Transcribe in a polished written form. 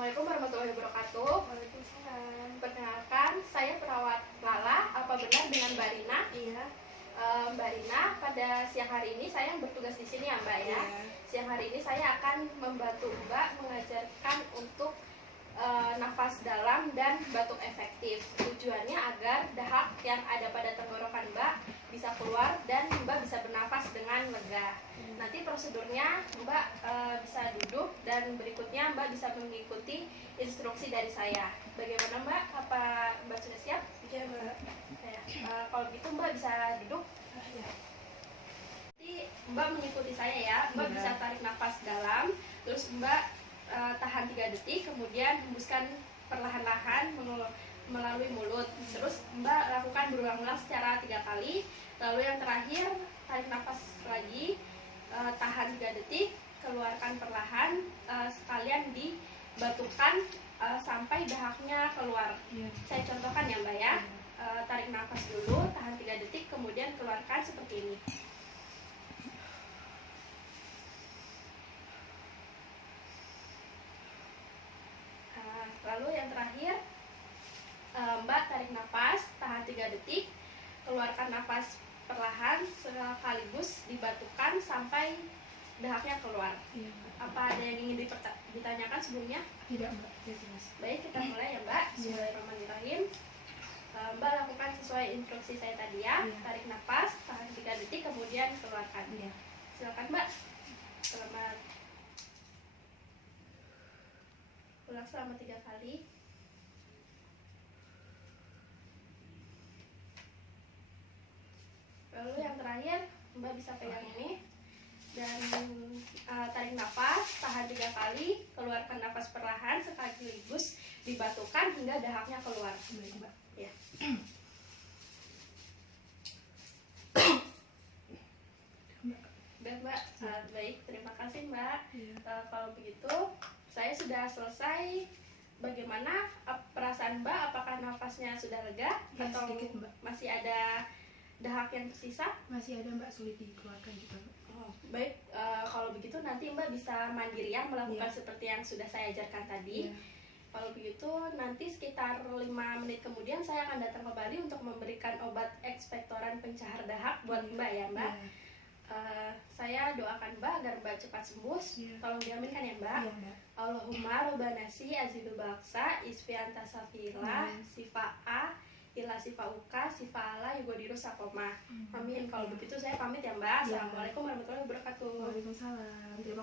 Assalamualaikum warahmatullahi wabarakatuh. Waalaikumsalam. Perkenalkan, saya perawat Lala. Apa benar dengan Mbak Rina? Iya. Mbak Rina, pada siang hari ini saya yang bertugas di sini ya Mbak ya. Iya. Siang hari ini saya akan membantu Mbak mengajarkan untuk nafas dalam dan batuk efektif. Tujuannya agar dahak yang ada pada tenggorokan Mbak bisa keluar dan Mbak bisa bernafas dengan lega. Nanti prosedurnya Mbak bisa duduk dan berikutnya Mbak bisa mengikuti instruksi dari saya. Bagaimana Mbak? Apa Mbak sudah siap? Iya, Mbak. Kalau gitu Mbak bisa duduk. Iya. Nanti Mbak mengikuti saya ya. Mbak Iya. bisa tarik nafas dalam, terus Mbak tahan 3 detik, kemudian hembuskan perlahan-lahan melalui mulut. Terus Mbak lakukan berulang-ulang secara 3 kali. Lalu yang terakhir, tarik nafas lagi, tahan 3 detik, keluarkan perlahan, sekalian dibatukan sampai dahaknya keluar. Iya. Saya contohkan ya Mbak ya. Tarik nafas dulu, tahan 3 detik, kemudian keluarkan seperti ini. Lalu yang terakhir, Mbak tarik nafas, tahan 3 detik, keluarkan nafas perlahan sekaligus dibatukan sampai dahaknya keluar. Iya. Apa ada yang ingin ditanyakan sebelumnya? Tidak, Mbak. Tidak jelas. Baik, kita mulai ya Mbak. Iya. Bismillahirrahmanirrahim. Mbak lakukan sesuai instruksi saya tadi ya. Iya. Tarik nafas, tahan 3 detik, kemudian keluarkan. Iya. Silakan Mbak. Selamat ulang selama 3 kali. Lalu yang terakhir, Mbak bisa pegang ini dan tarik nafas, tahan 3 kali, keluarkan nafas perlahan sekaligus dibatukan hingga dahaknya keluar. Baik, Mbak. Ya. Baik Mbak, baik, terima kasih Mbak. Iya. Kalau begitu, saya sudah selesai. Bagaimana perasaan Mbak? Apakah nafasnya sudah lega Ya, atau sedikit, Mbak. masih ada dahak yang tersisa? Masih ada, Mbak, sulit dikeluarkan juga, Mbak. Baik, kalau begitu nanti Mbak bisa mandiri ya melakukan Iya. seperti yang sudah saya ajarkan tadi. Iya. Kalau begitu nanti sekitar 5 menit kemudian saya akan datang kembali untuk memberikan obat ekspektoran pencahar dahak buat Mbak ya Mbak. Iya. Saya doakan Mbak agar Mbak cepat sembuh. Iya. Tolong diaminkan ya Mbak. Iya, Mbak. Allahumma robbanasi azidu baksa isfi anta safila sifa a ila sifa uka sifa ala yugodiru sakoma. Amin. Kalau begitu saya pamit ya Mbak. Iya. Assalamualaikum warahmatullahi wabarakatuh. Waalaikumsalam. Terima